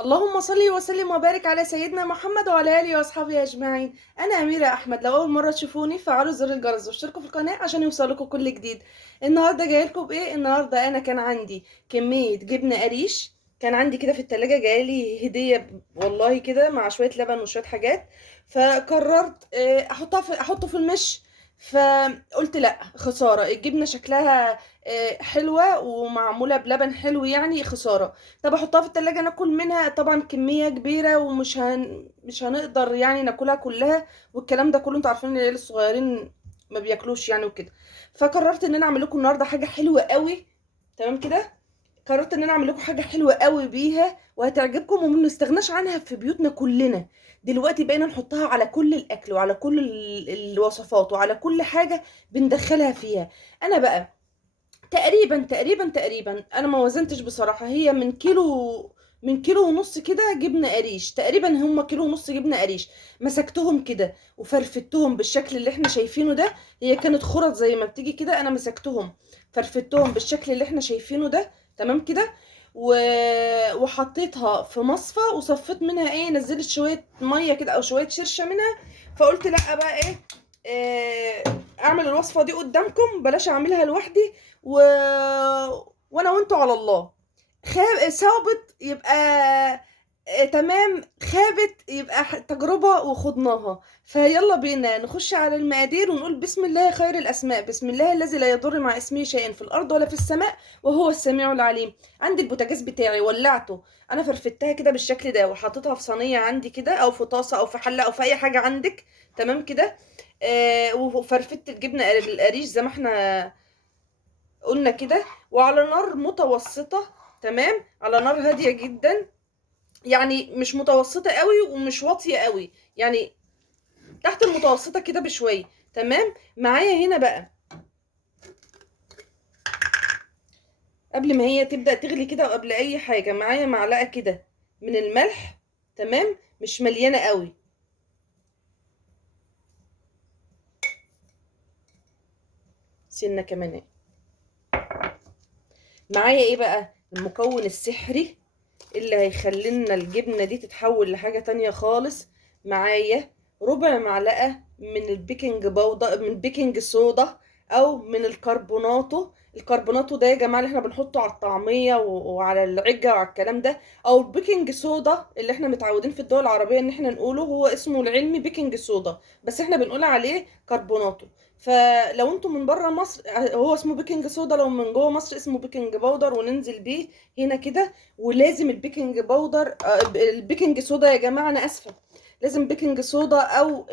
اللهم صل وسلم وبارك على سيدنا محمد وعلى اله واصحابه اجمعين. انا اميره احمد. لو اول مره تشوفوني فعلوا زر الجرس واشتركوا في القناه عشان يوصلكوا كل جديد. النهارده جايه لكم بايه؟ النهارده انا كان عندي كميه جبنه قريش، كان عندي كده في التلاجة، جايلي هديه والله كده مع شويه لبن وشويه حاجات. فقررت احطه في المش. فقلت لا، خساره الجبنه شكلها حلوه ومعموله بلبن حلو، يعني خساره. طب احطها في التلاجة ناكل منها؟ طبعا كمية كبيرة ومش مش هنقدر يعني ناكلها كلها، والكلام ده كله انتوا عارفين ان العيال الصغيرين ما بياكلوش يعني وكده. فقررت ان انا اعمل لكم النهارده حاجة حلوة قوي. تمام كده. قررت ان انا اعمل لكم حاجة حلوة قوي بيها وهتعجبكم وما نستغناش عنها في بيوتنا كلنا. دلوقتي بقينا نحطها على كل الاكل وعلى كل الوصفات وعلى كل حاجة بندخلها فيها. انا بقى تقريبا انا ما وزنتش بصراحة، هي من كيلو ونص كده جبنة قريش، تقريبا هم كيلو ونص جبنة قريش. مسكتهم كده وفرفتهم بالشكل اللي احنا شايفينه ده. هي كانت خرط زي ما بتيجي كده، انا مسكتهم فرفتهم بالشكل اللي احنا شايفينه ده. تمام كده. و... وحطيتها في مصفى وصفيت منها نزلت شوية مية كده او شوية شرشة منها. فقلت لا بقى اعمل الوصفة دي قدامكم، بلاش اعملها لوحدي. و... وانا وانتوا على الله. صابت يبقى تمام، خابت يبقى تجربة وخضناها. فيلا بينا نخش على المقادير ونقول بسم الله خير الأسماء، بسم الله الذي لا يضر مع اسمه شيء في الأرض ولا في السماء وهو السميع العليم. عندي البوتاجاز بتاعي ولعته، أنا فرفتها كده بالشكل ده وحطيتها في صينية عندي كده أو في طاسة أو في حلة أو في أي حاجة عندك. تمام كده. وفرفت الجبنة بالقريش زي ما احنا قلنا كده، وعلى نار متوسطة. تمام، على نار هادية جدا، يعني مش متوسطة قوي ومش واطية قوي، يعني تحت المتوسطة كده بشوية. تمام. معايا هنا بقى قبل ما هي تبدأ تغلي كده وقبل أي حاجة معايا معلقة كده من الملح. تمام، مش مليانة قوي. سنة كمان معايا بقى المكون السحري اللي هيخلينا الجبنة دي تتحول لحاجة تانية خالص. معايا ربع معلقة من البيكنج باودر، من البيكنج صودا، او من الكربوناتو. الكربوناتو ده يا جماعة اللي احنا بنحطه على الطعمية وعلى العجة وعلى الكلام ده، او البيكنج صودا اللي احنا متعودين في الدول العربية ان احنا نقوله، هو اسمه العلمي بيكنج صودا بس احنا بنقول عليه كربوناتو. فلو انتم من بره مصر هو اسمه بيكنج صودا، لو من جوه مصر اسمه بيكنج باودر. وننزل بيه هنا كده. ولازم البيكنج باودر البيكنج صودا يا جماعة، أنا آسفة، لازم بيكنج صودا أو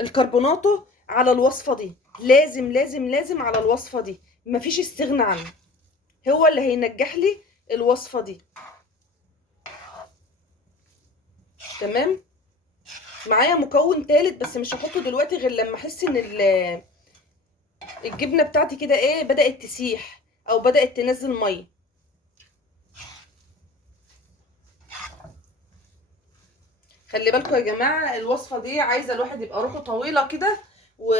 الكربوناتو على الوصفة دي. لازم لازم لازم على الوصفة دي، مفيش استغنى عنه، هو اللي هينجح لي الوصفة دي. تمام. معايا مكون تالت بس مش هحطه دلوقتي غير لما احس ان الجبنة بتاعتي كده بدأت تسيح او بدأت تنزل مية. خلي بالكم يا جماعة، الوصفة دي عايزة الواحد يبقى روحه طويلة كده و...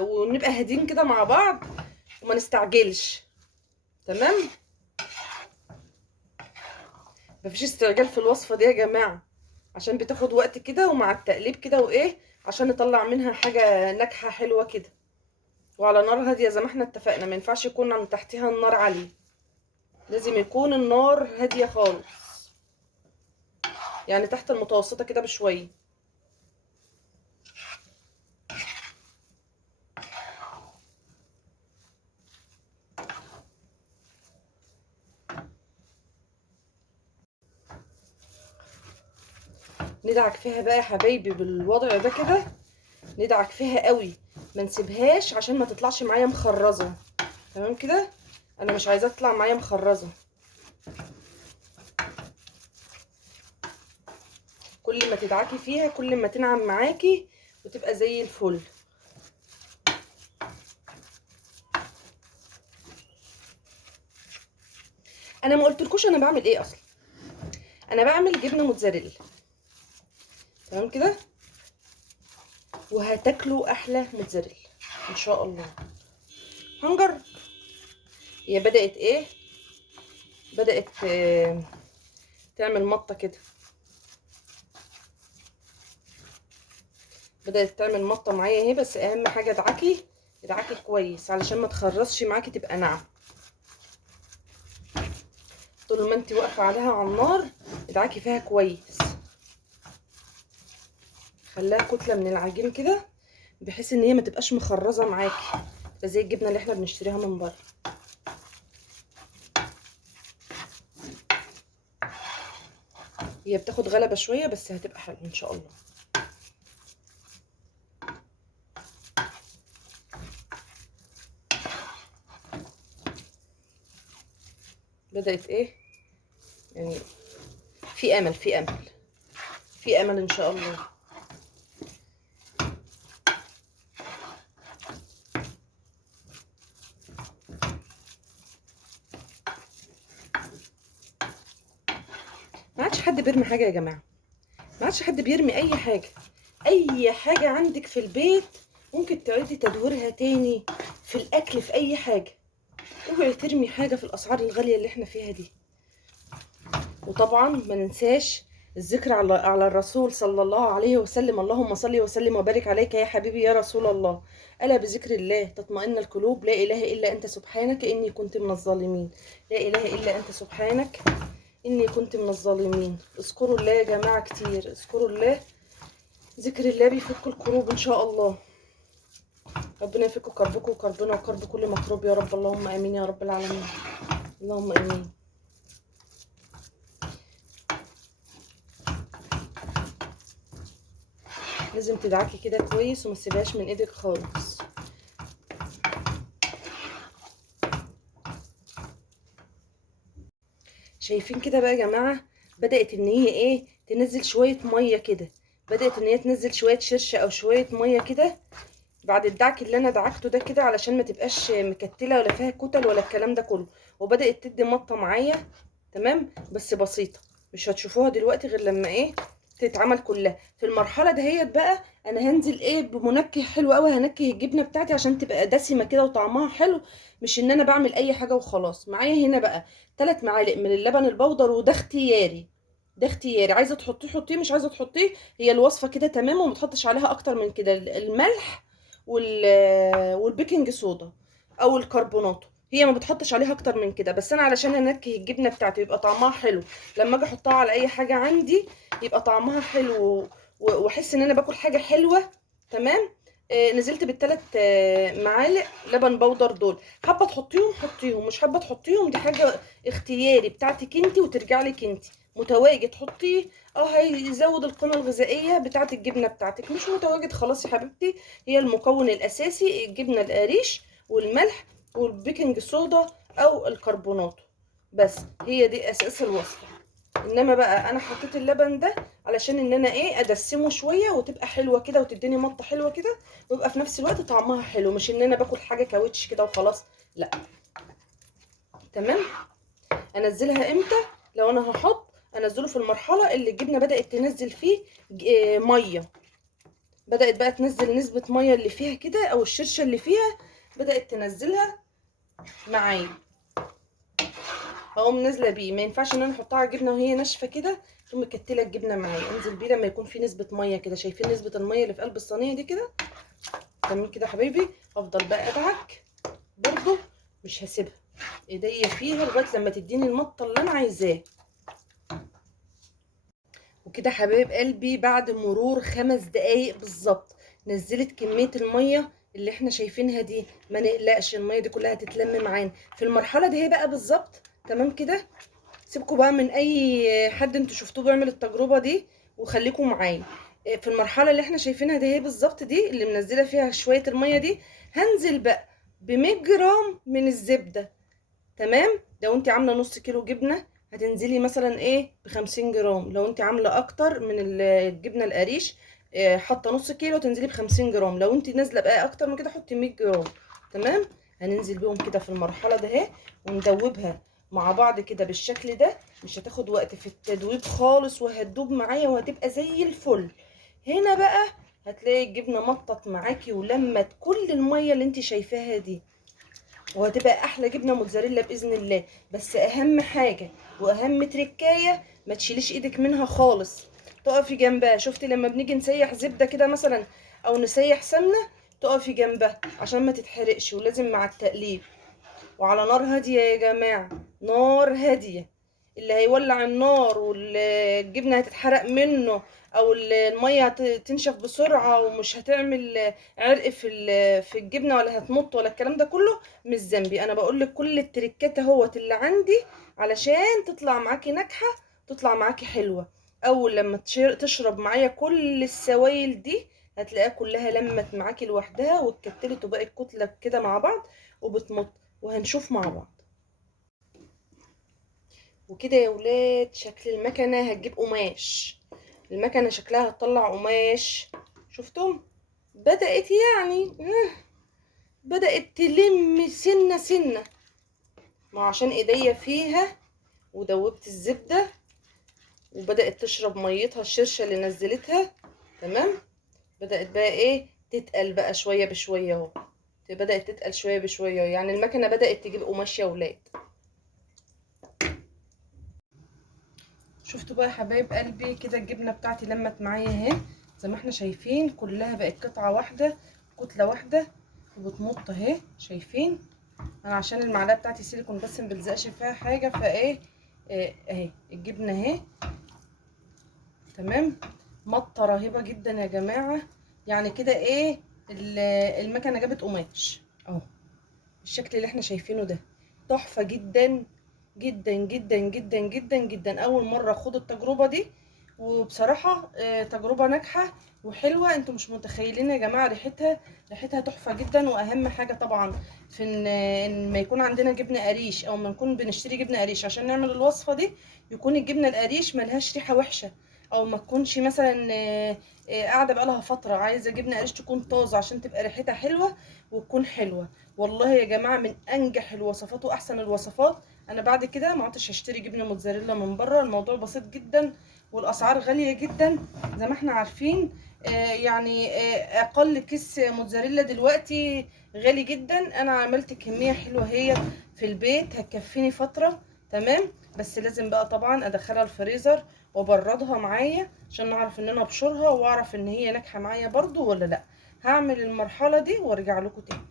ونبقى هادين كده مع بعض وما نستعجلش. تمام. مفيش استعجال في الوصفة دي يا جماعة، عشان بتاخد وقت كده ومع التقليب كده عشان نطلع منها حاجة ناجحة حلوة كده. وعلى نار هادية زي ما احنا اتفقنا، ما ينفعش يكون عن تحتها النار عالية، لازم يكون النار هادية خالص، يعني تحت المتوسطة كده بشوية. ندعك فيها بقى يا حبايبي بالوضع ده كده، ندعك فيها قوي، ما نسيبهاش عشان ما تطلعش معايا مخرزه. تمام كده، انا مش عايزاها تطلع معايا مخرزه. كل ما تدعكي فيها كل ما تنعم معاكي وتبقى زي الفل. انا ما قلتلكوش انا بعمل ايه اصلا. انا بعمل جبنه موتزاريلا. تمام كده، وهتاكلوا احلى موتزاريلا ان شاء الله. هنجرب. هي بدات بدات تعمل مطه كده، بدات تعمل مطه معايا اهي. بس اهم حاجه ادعكي كويس علشان ما تخرصش معاكي، تبقى ناعمه. طول ما انت واقفه عليها على النار ادعكي فيها كويس، خليها كتله من العجين كده، بحيث ان هي ما تبقاش مخرزه معاكي، تبقى زي الجبنه اللي احنا بنشتريها من بره. هي بتاخد غلبه شويه بس هتبقى حلوه ان شاء الله. بدات ايه يعني، في امل في امل ان شاء الله. ما عادش حد بيرمي حاجه يا جماعه، ما عادش حد بيرمي اي حاجه. اي حاجه عندك في البيت ممكن تعيدي تدويرها تاني في الاكل، في اي حاجه. اوعي ترمي حاجه في الاسعار الغاليه اللي احنا فيها دي. وطبعا ما ننساش الذكر على الرسول صلى الله عليه وسلم. اللهم صل وسلم وبارك عليك يا حبيبي يا رسول الله. ألا بذكر الله تطمئن القلوب. لا إله إلا أنت سبحانك إني كنت من الظالمين. لا إله إلا أنت سبحانك إني كنت من الظالمين. اذكروا الله يا جماعة كتير، اذكروا الله. ذكر الله بيفك الكروب إن شاء الله. ربنا يفك كربكم وكربنا وكرب كل مكروب يا رب. اللهم آمين يا رب العالمين. اللهم آمين. لازم تدعكي كده كويس وما تسيبهاش من ايدك خالص. شايفين كده بقى يا جماعه، بدات ان هي ايه تنزل شويه ميه كده، بدات ان هي تنزل شويه شرشه او شويه ميه كده بعد الدعك اللي انا دعكته ده كده، علشان ما تبقاش مكتله ولا فيها كتل ولا الكلام ده كله. وبدات تدي مطه معايا تمام، بس بسيطه، مش هتشوفوها دلوقتي غير لما ايه تتعمل كلها. في المرحله دهيت بقى انا هنزل ايه بمنكه حلو قوي، هنكه الجبنه بتاعتي عشان تبقى دسمه كده وطعمها حلو، مش ان انا بعمل اي حاجه وخلاص. معايا هنا بقى 3 معالق من اللبن البودر، وده اختياري، ده اختياري، عايزه تحطيه حطيه، مش عايزه تحطيه هي الوصفه كده تمام، وما تحطش عليها اكتر من كده. الملح والبيكنج صودا او الكربوناتو، هي ما بتحطش عليها اكتر من كده. بس انا علشان انكه الجبنه بتاعتي يبقى طعمها حلو، لما اجي احطها على اي حاجه عندي يبقى طعمها حلو واحس ان انا باكل حاجه حلوه تمام. نزلت بالثلاث معالق لبن بودر دول. حابه تحطيهم حطيهم، مش حابه تحطيهم دي حاجه اختياري بتاعتك انت وترجع لك انت. متواجد حطيه، هيزود القيمه الغذائيه بتاعه الجبنه بتاعتك. مش متواجد خلاص يا حبيبتي، هي المكون الاساسي الجبنه القريش والملح والبيكنج صودا او الكربونات، بس هي دي اساس الوصفه. انما بقى انا حطيت اللبن ده علشان ان انا ايه ادسمه شويه وتبقى حلوه كده وتديني مطه حلوه كده، ويبقى في نفس الوقت طعمها حلو، مش ان انا باكل حاجه كاوتش كده وخلاص، لا. تمام. انزلها امتى؟ لو انا هحط انزله في المرحله اللي الجبنه بدات تنزل فيه ميه، بدات بقى تنزل نسبه ميه اللي فيها كده او الشرشه اللي فيها بدات تنزلها معايا، هقوم نازله بيه. ما ينفعش ان انا احطها على الجبنه وهي ناشفه كده تقوم مكتله الجبنه معايا. انزل بيه لما يكون في نسبه ميه كده. شايفين نسبه الميه اللي في قلب الصينيه دي كده؟ تمام كده يا حبايبي. افضل بقى ادعك برضو، مش هسيبها ايديا فيها لغايه لما تديني المطه اللي انا عايزاه. وكده حبايب قلبي بعد مرور 5 دقايق بالظبط نزلت كميه الميه اللي احنا شايفينها دي. ما نقلقش، الميه دي كلها هتتلم معانا في المرحله دي هي بقى بالظبط. تمام كده. سيبكم بقى من اي حد انتوا شفتوه بيعمل التجربه دي وخليكم معايا. في المرحله اللي احنا شايفينها دي هي بالظبط دي اللي منزله فيها شويه الميه دي، هنزل بقى ب 100 جرام من الزبده. تمام. لو انت عامله نص كيلو جبنه هتنزلي مثلا ايه ب 50 جرام. لو انت عامله اكتر من الجبنه القريش حاطه نص كيلو تنزلي ب 50 جرام. لو انت نازله بقى اكتر من كده حطي 100 جرام. تمام. هننزل بيهم كده في المرحله ده اهي وندوبها مع بعض كده بالشكل ده. مش هتاخد وقت في التدويب خالص وهتدوب معايا وهتبقى زي الفل. هنا بقى هتلاقي الجبنه مطت معاكي ولمت كل الميه اللي انت شايفاها دي، وهتبقى احلى جبنه موتزاريلا باذن الله. بس اهم حاجه واهم تركايه ما تشيليش ايدك منها خالص، تقفي جنبها. شفتي لما بنيجي نسيح زبده كده مثلا او نسيح سمنه، تقفي جنبها عشان ما تتحرقش، ولازم مع التقليب وعلى نار هاديه يا جماعه، نار هاديه. اللي هيولع النار والجبنه هتتحرق منه، او الميه تنشف بسرعه ومش هتعمل عرق في الجبنه، ولا هتمط، ولا الكلام ده كله مش ذنبي. انا بقول لك كل التريكات اهوت اللي عندي علشان تطلع معاكي ناجحه، تطلع معاكي حلوه. اول لما تشرب معايا كل السوائل دي، هتلاقيها كلها لمت معاكي لوحدها واتكتلت وبقت كتله كده مع بعض وبتمط، وهنشوف مع بعض. وكده يا ولاد شكل المكنه هتجيب قماش، المكنه شكلها هتطلع قماش. شفتم؟ بدأت يعني بدأت تلم سنه سنه، ما عشان ايديا فيها ودوبت الزبده وبدأت تشرب ميتها الشرشة اللي نزلتها. تمام. بدأت بقى ايه تتقل بقى شوية بشوية اهو، بدأت تتقل شوية بشوية، يعني المكنة بدأت تجيب قماش يا ولاد. شفتوا بقى يا حبايب قلبي كده الجبنة بتاعتي لمت معايا اهي، زي ما احنا شايفين كلها بقت قطعة واحدة، كتلة واحدة، وبتمط اهي. شايفين؟ انا عشان المعلقة بتاعتي سيليكون بس مبلزقش فيها حاجة، فايه اهي الجبنة اهي. تمام. مطه رهيبه جدا يا جماعه، يعني كده ايه المكنه جابت قماش اهو بالشكل اللي احنا شايفينه ده، تحفه جدا جدا جدا جدا جدا جدا. اول مره اخد التجربه دي، وبصراحه تجربه ناجحه وحلوه. انتوا مش متخيلين يا جماعه ريحتها تحفه جدا. واهم حاجه طبعا في ان ما يكون عندنا جبنه قريش، او ما نكون بنشتري جبنه قريش عشان نعمل الوصفه دي، يكون الجبنه القريش ملهاش ريحه وحشه، او ما تكونش مثلا قاعده بقالها فتره. عايزه جبنه قريش تكون طازه عشان تبقى ريحتها حلوه وتكون حلوه. والله يا جماعه من انجح الوصفات واحسن الوصفات. انا بعد كده ما عدتش هشتري جبنه موتزاريلا من بره، الموضوع بسيط جدا والاسعار غاليه جدا زي ما احنا عارفين. يعني اقل كيس موتزاريلا دلوقتي غالي جدا. انا عملت كميه حلوه هي في البيت هتكفيني فتره. تمام. بس لازم بقى طبعا ادخلها الفريزر وابردها معايا عشان نعرف ان انا ابشرها واعرف ان هي ناجحه معايا برضو ولا لا. هعمل المرحله دي وارجع لكم تاني.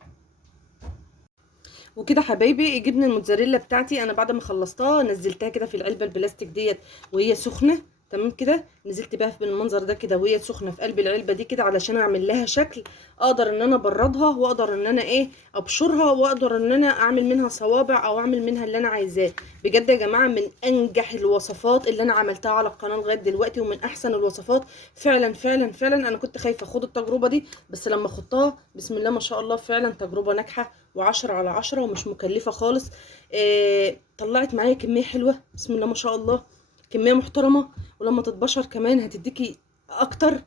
وكده حبايبي الجبنه الموتزاريلا بتاعتي انا بعد ما خلصتها نزلتها كده في العلبه البلاستيك ديت وهي سخنه. تمام كده نزلت بيها بالمنظر ده كده وهي سخنه في قلب العلبه دي كده، علشان اعمل لها شكل اقدر ان انا ابردها، واقدر ان انا ايه ابشرها، واقدر ان انا اعمل منها صوابع او اعمل منها اللي انا عايزاه. بجد يا جماعه من انجح الوصفات اللي انا عملتها على القناه لغايه دلوقتي، ومن احسن الوصفات فعلا فعلا فعلا. انا كنت خايفه اخد التجربه دي، بس لما خدتها بسم الله ما شاء الله فعلا تجربه ناجحه وعشرة على عشرة ومش مكلفة خالص. طلعت معايا كمية حلوة بسم الله ما شاء الله، كمية محترمة. ولما تتبشر كمان هتديكي اكتر.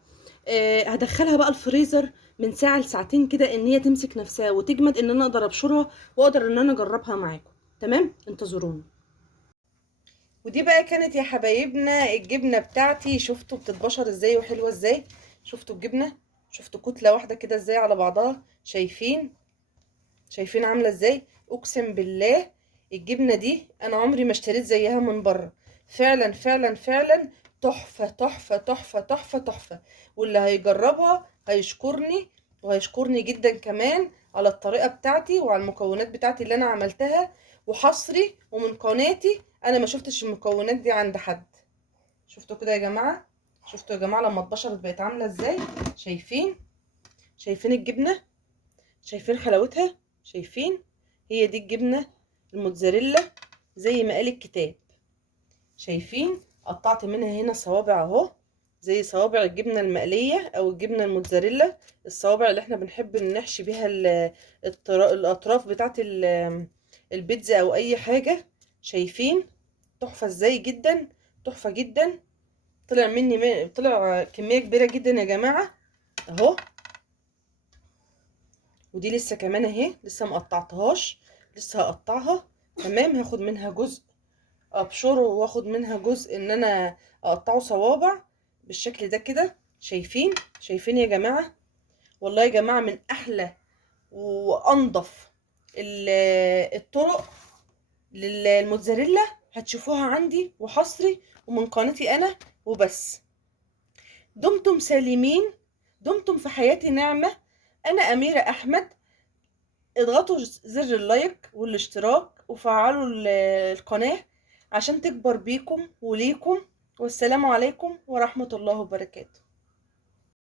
هدخلها بقى الفريزر من ساعة لساعتين كده ان هي تمسك نفسها وتجمد، ان انا اقدر ابشرها واقدر ان انا اجربها معاكم. تمام انتظروني. ودي بقى كانت يا حبايبنا الجبنة بتاعتي. شفتوا بتتبشر ازاي وحلوة ازاي؟ شفتوا الجبنة؟ شفتوا كتلة واحدة كده ازاي على بعضها؟ شايفين عامله ازاي؟ اقسم بالله الجبنه دي انا عمري ما اشتريت زيها من بره. فعلا فعلا فعلا تحفه تحفه تحفه تحفه تحفه. واللي هيجربها هيشكرني، وهيشكرني جدا كمان على الطريقه بتاعتي وعلى المكونات بتاعتي اللي انا عملتها. وحصري ومن قناتي، انا ما شفتش المكونات دي عند حد. شفتوا كده يا جماعه؟ شفتوا يا جماعه لما اتبشرت بقت عامله ازاي؟ شايفين الجبنه؟ شايفين حلاوتها؟ شايفين؟ هي دي الجبنة الموتزاريلا زي ما قال الكتاب. شايفين؟ قطعت منها هنا صوابع اهو، زي صوابع الجبنة المقلية او الجبنة الموتزاريلا، الصوابع اللي احنا بنحب نحشي بيها الاطراف بتاعت البيتزا او اي حاجة. شايفين؟ تحفة ازاي جدا، تحفة جدا. طلع كمية كبيرة جدا يا جماعة اهو. ودي لسه كمان اهي لسه مقطعتهاش، لسه هقطعها. تمام. هاخد منها جزء ابشره، واخد منها جزء ان انا اقطعه صوابع بالشكل ده كده. شايفين يا جماعة؟ والله يا جماعة من احلى وانضف الطرق للموتزاريلا هتشوفوها عندي وحصري ومن قناتي أنا وبس. دمتم سالمين، دمتم في حياتي نعمة. أنا أميرة أحمد. اضغطوا زر اللايك والاشتراك وفعلوا القناة عشان تكبر بيكم وليكم. والسلام عليكم ورحمة الله وبركاته.